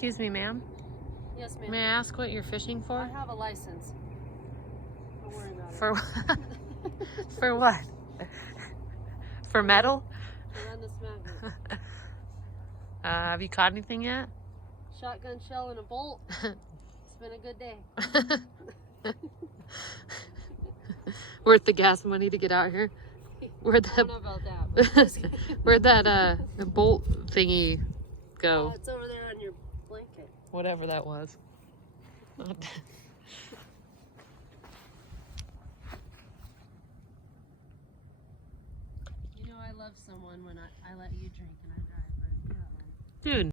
Excuse me, ma'am. Yes, ma'am. May I ask what you're fishing I for? have a license. Don't worry about For it. for what? For metal? To run this magnet. Have you caught anything yet? Shotgun shell and a bolt. It's been a good day. Worth the gas money to get out here. Where'd I don't know about that. But where'd that the bolt thingy go? it's over there on your blanket. Whatever that was. You know I love someone when I let you drink and I drive, but Dude.